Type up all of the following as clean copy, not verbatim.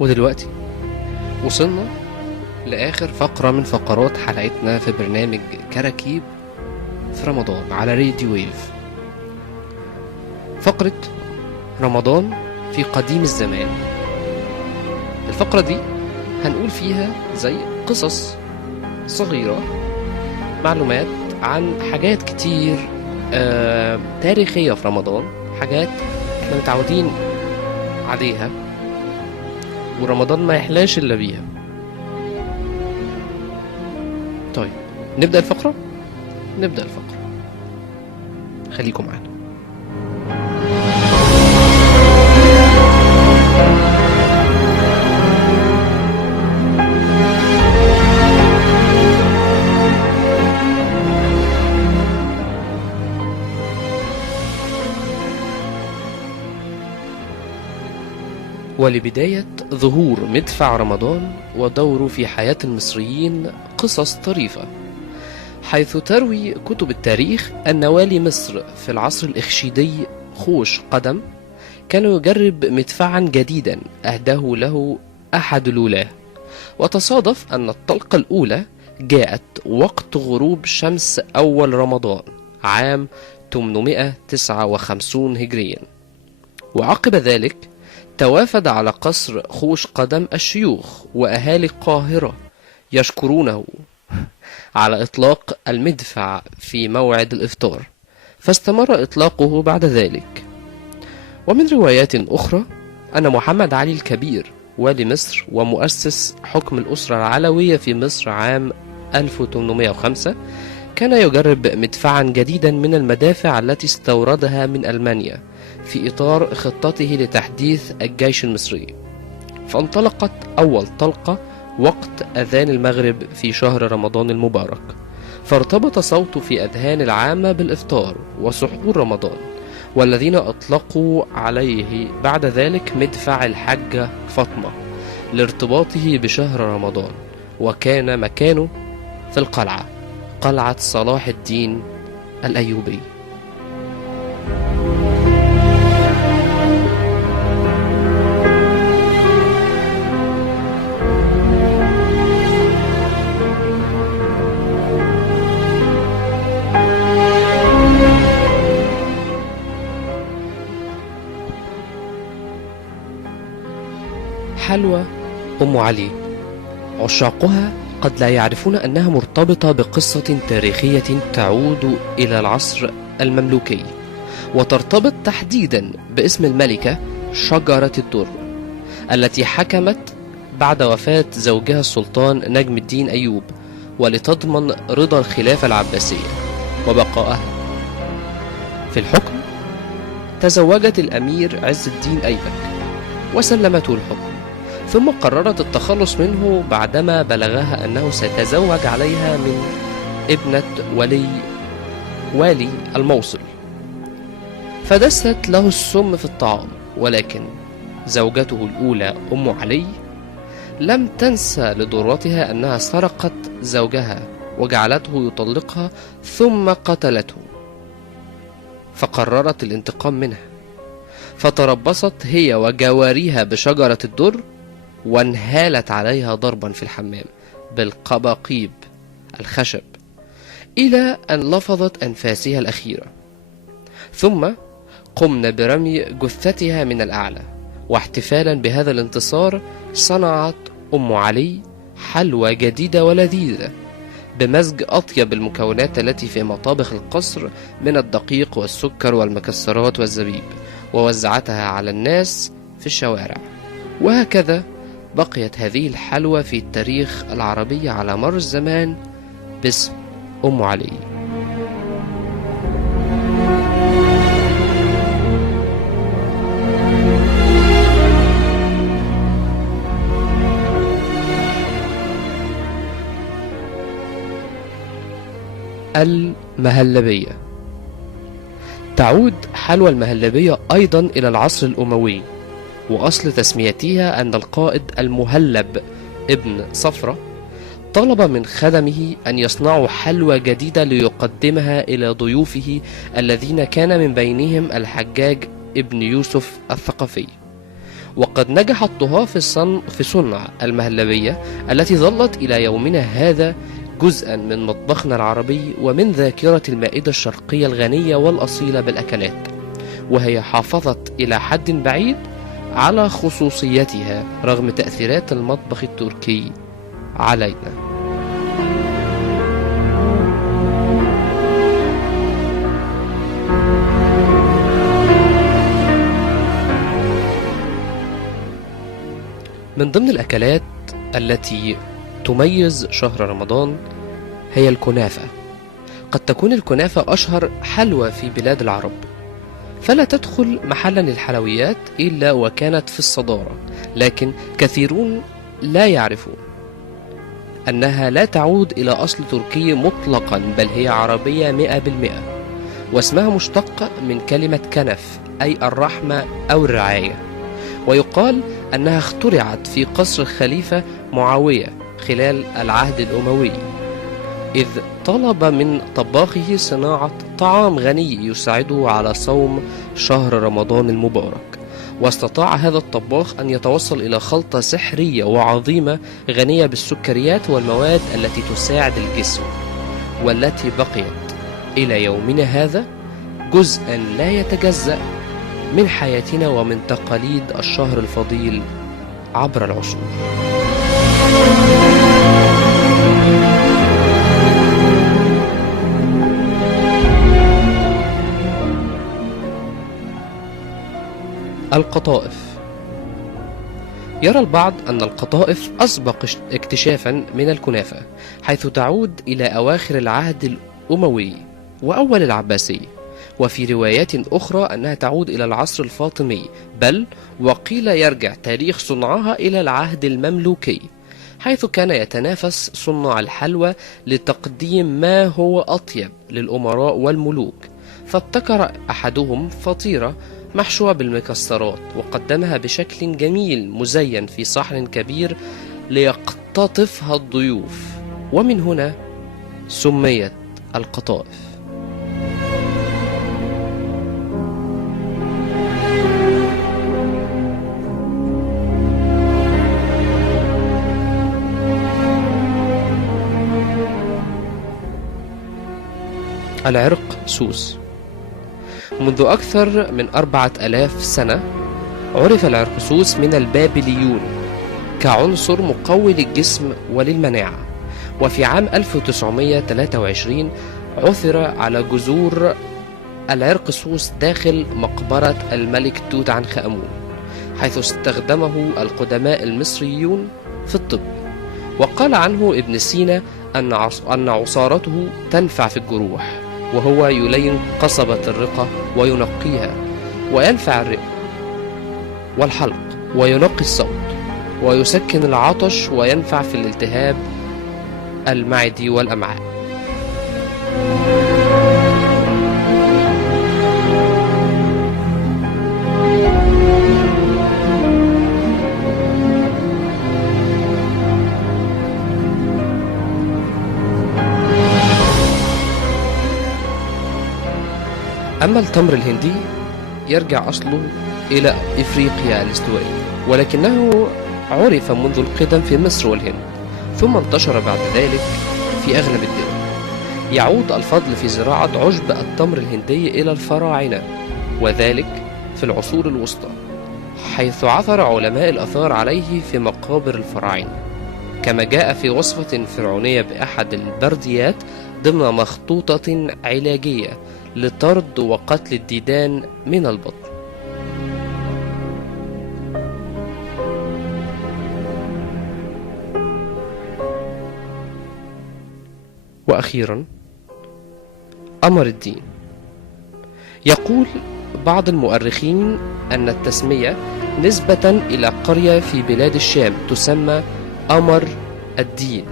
ودلوقتي وصلنا لآخر فقرة من فقرات حلقتنا في برنامج كراكيب في رمضان على راديو ويف. فقرة رمضان في قديم الزمان. الفقرة دي هنقول فيها زي قصص صغيرة، معلومات عن حاجات كتير تاريخية في رمضان، حاجات احنا متعودين عليها ورمضان ما يحلاش إلا بيها. طيب نبدأ الفقرة؟ نبدأ الفقرة، خليكم معانا. ولبداية ظهور مدفع رمضان ودوره في حياة المصريين قصص طريفة، حيث تروي كتب التاريخ أن والي مصر في العصر الإخشيدي خوش قدم كان يجرب مدفعا جديدا أهداه له أحد الولاة، وتصادف أن الطلقة الأولى جاءت وقت غروب شمس أول رمضان عام 859 هجريا. وعقب ذلك توافد على قصر خوش قدم الشيوخ وأهالي القاهرة يشكرونه على إطلاق المدفع في موعد الإفطار، فاستمر إطلاقه بعد ذلك. ومن روايات أخرى أن محمد علي الكبير والي مصر ومؤسس حكم الأسرة العلوية في مصر عام 1805 كان يجرب مدفعا جديدا من المدافع التي استوردها من ألمانيا في إطار خطته لتحديث الجيش المصري، فانطلقت أول طلقة وقت أذان المغرب في شهر رمضان المبارك، فارتبط صوته في أذهان العامة بالإفطار وسحور رمضان، والذين أطلقوا عليه بعد ذلك مدفع الحجة فاطمة لارتباطه بشهر رمضان، وكان مكانه في القلعة، قلعة صلاح الدين الأيوبي. حلوى أم علي، عشاقها قد لا يعرفون أنها مرتبطة بقصة تاريخية تعود إلى العصر المملوكي، وترتبط تحديدا باسم الملكة شجرة الدر التي حكمت بعد وفاة زوجها السلطان نجم الدين أيوب، ولتضمن رضا الخلافة العباسية وبقائها في الحكم. تزوجت الأمير عز الدين أيبك وسلمته الحكم، ثم قررت التخلص منه بعدما بلغها أنه سيتزوج عليها من ابنة والي الموصل، فدست له السم في الطعام. ولكن زوجته الأولى أم علي لم تنسى لضرتها أنها سرقت زوجها وجعلته يطلقها ثم قتلته، فقررت الانتقام منها، فتربصت هي وجواريها بشجرة الدر وانهالت عليها ضربا في الحمام بالقباقيب الخشب إلى أن لفظت أنفاسها الأخيرة، ثم قمنا برمي جثتها من الأعلى. واحتفالا بهذا الانتصار صنعت أم علي حلوى جديدة ولذيذة بمزج أطيب المكونات التي في مطابخ القصر من الدقيق والسكر والمكسرات والزبيب، ووزعتها على الناس في الشوارع. وهكذا بقيت هذه الحلوى في التاريخ العربي على مر الزمان باسم أم علي. المهلبية. تعود حلوى المهلبية أيضا إلى العصر الأموي، وأصل تسميتها أن القائد المهلب ابن صفرة طلب من خدمه أن يصنعوا حلوى جديدة ليقدمها إلى ضيوفه الذين كان من بينهم الحجاج ابن يوسف الثقفي، وقد نجح الطهاة في صنع المهلبية التي ظلت إلى يومنا هذا جزءا من مطبخنا العربي ومن ذاكرة المائدة الشرقية الغنية والأصيلة بالأكلات، وهي حافظت إلى حد بعيد على خصوصيتها رغم تأثيرات المطبخ التركي علينا. من ضمن الأكلات التي تميز شهر رمضان هي الكنافة. قد تكون الكنافة أشهر حلوى في بلاد العرب، فلا تدخل محلا للحلويات إلا وكانت في الصدارة، لكن كثيرون لا يعرفون أنها لا تعود إلى أصل تركي مطلقا، بل هي عربية 100%، واسمها مشتق من كلمة كنف أي الرحمة أو الرعاية. ويقال أنها اخترعت في قصر الخليفة معاوية خلال العهد الأموي، إذ طلب من طباخه صناعة طعام غني يساعده على صوم شهر رمضان المبارك، واستطاع هذا الطباخ أن يتوصل إلى خلطة سحرية وعظيمة غنية بالسكريات والمواد التي تساعد الجسم، والتي بقيت إلى يومنا هذا جزءا لا يتجزأ من حياتنا ومن تقاليد الشهر الفضيل عبر العصور. القطائف. يرى البعض أن القطائف أسبق اكتشافا من الكنافة، حيث تعود إلى أواخر العهد الأموي وأول العباسي، وفي روايات أخرى أنها تعود إلى العصر الفاطمي، بل وقيل يرجع تاريخ صنعها إلى العهد المملوكي، حيث كان يتنافس صناع الحلوى لتقديم ما هو أطيب للأمراء والملوك، فابتكر أحدهم فطيرة محشوة بالمكسرات وقدمها بشكل جميل مزين في صحن كبير ليقتطفها الضيوف، ومن هنا سميت القطائف. العرق سوس. منذ أكثر من 4000 سنة عرف العرقسوس من البابليون كعنصر مقوي للجسم وللمناعة، وفي عام 1923 عثر على جذور العرقسوس داخل مقبرة الملك توت عنخ آمون، حيث استخدمه القدماء المصريون في الطب. وقال عنه ابن سينا أن عصارته تنفع في الجروح، وهو يلين قصبة الرقة وينقيها، وينفع الرئة والحلق وينقي الصوت، ويسكن العطش، وينفع في الالتهاب المعدي والأمعاء. أما التمر الهندي يرجع أصله إلى إفريقيا الاستوائية، ولكنه عرف منذ القدم في مصر والهند، ثم انتشر بعد ذلك في أغلب الدول. يعود الفضل في زراعة عشب التمر الهندي إلى الفراعنة، وذلك في العصور الوسطى، حيث عثر علماء الآثار عليه في مقابر الفراعنة، كما جاء في وصفة فرعونية بأحد البرديات ضمن مخطوطة علاجية لطرد وقتل الديدان من البطن. وأخيرا قمر الدين. يقول بعض المؤرخين أن التسمية نسبة إلى قرية في بلاد الشام تسمى قمر الدين،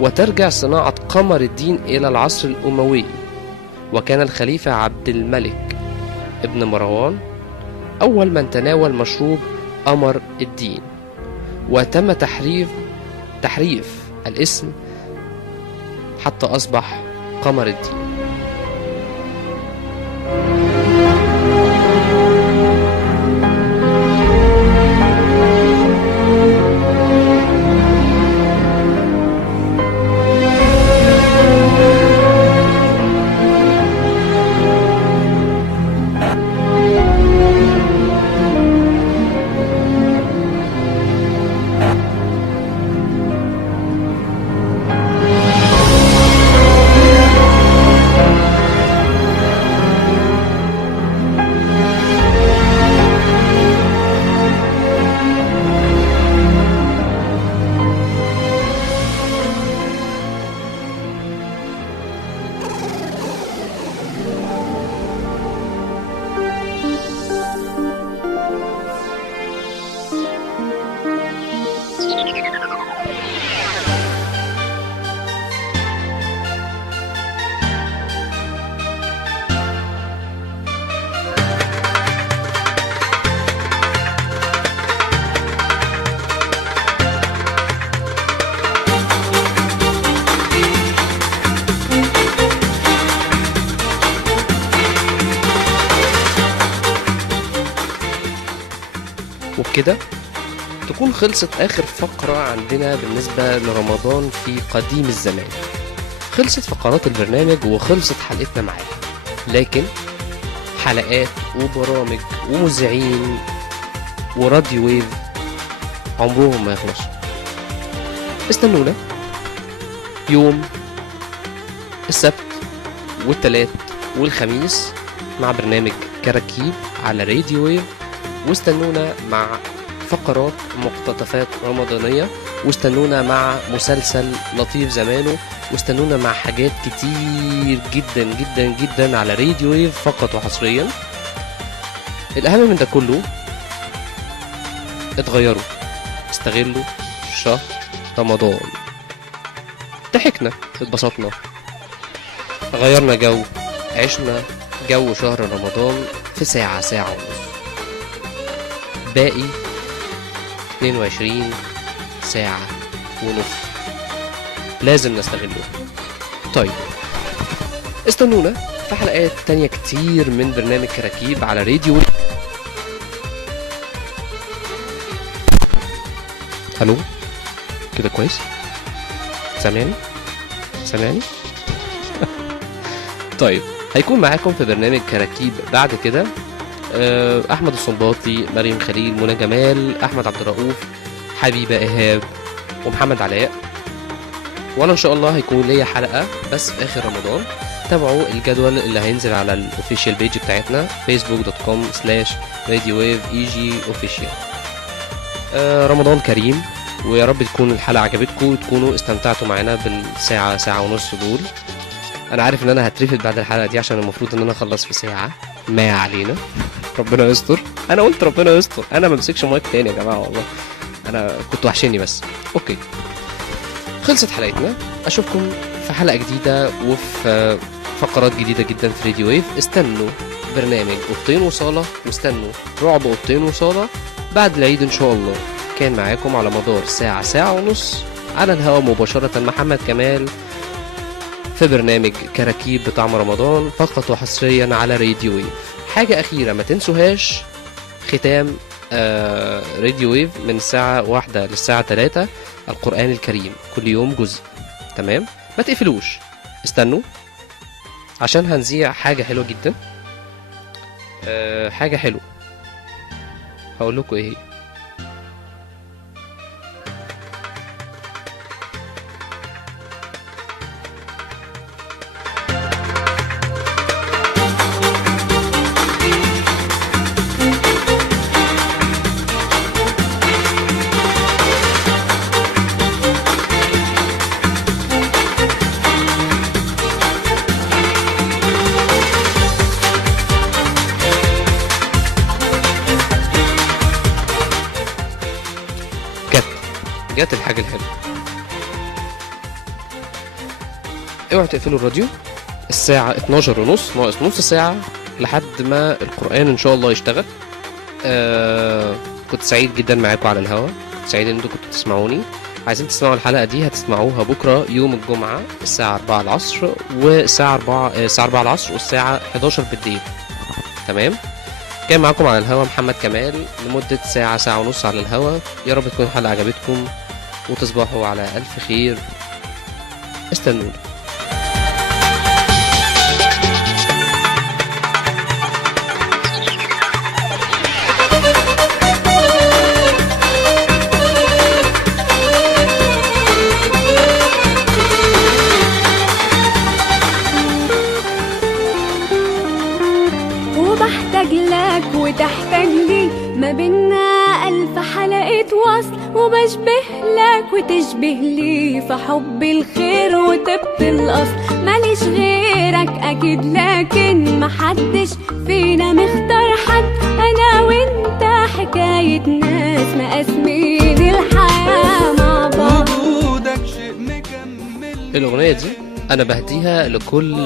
وترجع صناعة قمر الدين إلى العصر الأموي، وكان الخليفة عبد الملك ابن مروان أول من تناول مشروب قمر الدين، وتم تحريف الاسم حتى أصبح قمر الدين. وبكده تكون خلصت آخر فقرة عندنا بالنسبة لرمضان في قديم الزمان. خلصت فقرات البرنامج وخلصت حلقتنا معاها، لكن حلقات وبرامج ومذيعين وراديو ويف عمرهم ما يخلصوا. استنونا يوم السبت والثلاث والخميس مع برنامج كراكيب على راديو ويف، واستنونا مع فقرات مقتطفات رمضانية، واستنونا مع مسلسل لطيف زمانه، واستنونا مع حاجات كتير جدا جدا جدا على راديو ويف فقط وحصريا. الأهم من ده كله، اتغيروا، استغلوا شهر رمضان. ضحكنا، اتبسطنا، غيرنا جو، عشنا جو شهر رمضان في ساعة ونص. باقي 22 ساعة ونص لازم نستغله. طيب استنونا في حلقات تانية كتير من برنامج كراكيب على راديو. الو كده كويس؟ سامعني؟ طيب هيكون معاكم في برنامج كراكيب بعد كده احمد الصنباطي، مريم خليل، منى جمال، احمد عبد الرؤوف، حبيبه ايهاب، ومحمد علاء. وانا ان شاء الله هيكون ليا حلقه بس في اخر رمضان. تابعوا الجدول اللي هينزل على الاوفيشال بيج بتاعتنا facebook.com/radiowave.eg/official. رمضان كريم، ويا رب تكون الحلقه عجبتكم وتكونوا استمتعتوا معانا ساعة ونص دول. انا عارف ان انا هترفد بعد الحلقه دي عشان المفروض ان انا اخلص في ساعه، ما علينا، ربنا يستر. انا قلت ربنا يستر، انا ما بمسكش مايك تاني يا جماعه، والله انا كنت وحشني بس. اوكي، خلصت حلقتنا. اشوفكم في حلقه جديده وفي فقرات جديده جدا في راديو ويف. استنوا برنامج اوضتين وصاله، واستنوا رعب اوضتين وصاله بعد العيد ان شاء الله. كان معاكم على مدار ساعه ونص على الهواء مباشره محمد كمال في برنامج كراكيب بطعم رمضان فقط وحصريا على راديو ويف. حاجة أخيرة ما تنسوهاش، ختام راديو ويف من الساعة 1 للساعة 3 القرآن الكريم، كل يوم جزء. تمام؟ ما تقفلوش، استنوا عشان هنذيع حاجة حلوة جدا. حاجة حلوة هقول لكم ايه هي. جت الحاجة الحلوة. اوعوا تقفلوا الراديو الساعة 12:30، ناقص نص ساعة لحد ما القرآن ان شاء الله يشتغل. كنت سعيد جدا معاكم على الهوا، كنت سعيد ان انتوا كنتوا تسمعوني. عايزين تسمعوا الحلقة دي هتسمعوها بكرة يوم الجمعة الساعة 4 العصر والساعة 4 العصر والساعة 11 بالليل. تمام؟ كان معاكم على الهوا محمد كمال لمدة ساعة ونص على الهوا. يا رب تكون الحلقة عجبتكم وتصبحوا على ألف خير. استنوني. وبحتاج لك وتحتاج لي، ما بينا 1000 حلقة وصل، وبشبه لك وتشبه لي في حب الخير وطب الأصل. ماليش غيرك أكيد، لكن محدش فينا مختار حد. أنا وإنت حكاية ناس مقاسمين الحياة. الأغنية دي أنا بهديها لكل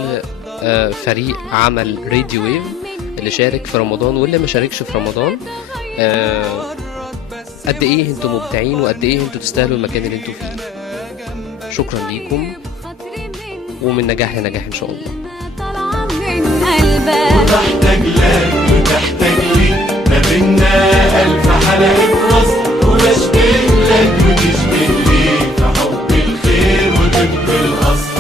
فريق عمل راديو ويف اللي شارك في رمضان واللي ما شاركش في رمضان. قد ايه انتوا مبدعين وقد ايه انتوا تستاهلوا المكان اللي انتوا فيه. شكرا ليكم ومن نجاح لنجاح ان شاء الله. وتحتاج لك وتحتاج لي، ما بينا ألف حلقة وصل، وبشبه لك وتشبه لي في حب الخير وطب الأصل.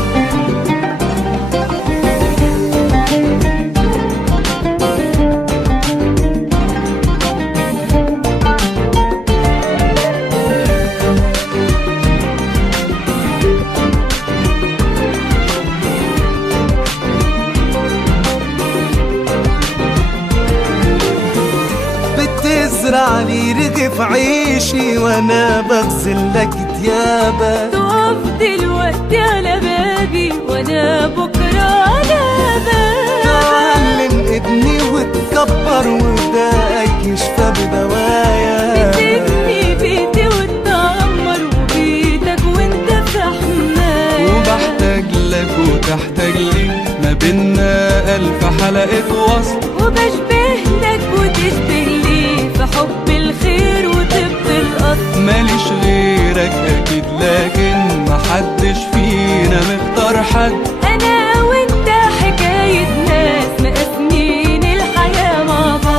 بتزرع لي رغف عيشي وانا بغسل لك ديابة، تقف دلوقتي على بابي وانا بكرة على بابي. تعلم ابني وتكبر وداك يشفى بدوايا، بتبني بيتي وتعمر وبيتك وانت في حماية. وبحتاج لك وتحتاج لي، ما بينا ألف حلقة وصل، وبشبه لك وتشبه لي في حب الخير وطب الأصل. ماليش غيرك أكيد لكن محدش فينا مختار حد. أنا وأنت حكاية ناس مقسمين الحياة مع بعض.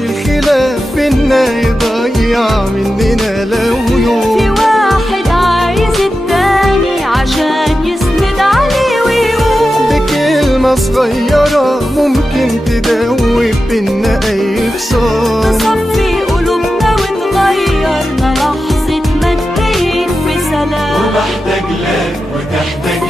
الخلاف بينا يضيع مننا لو يوم، في واحد عايز التاني عشان يسند عليه ويقوم. بكلمة صغيرة ممكن تدوب بينا أي خسارة، تصفي قلوبنا وتغيرنا لحظة ما نكون في سلام. وبحتاج لك وتحتاج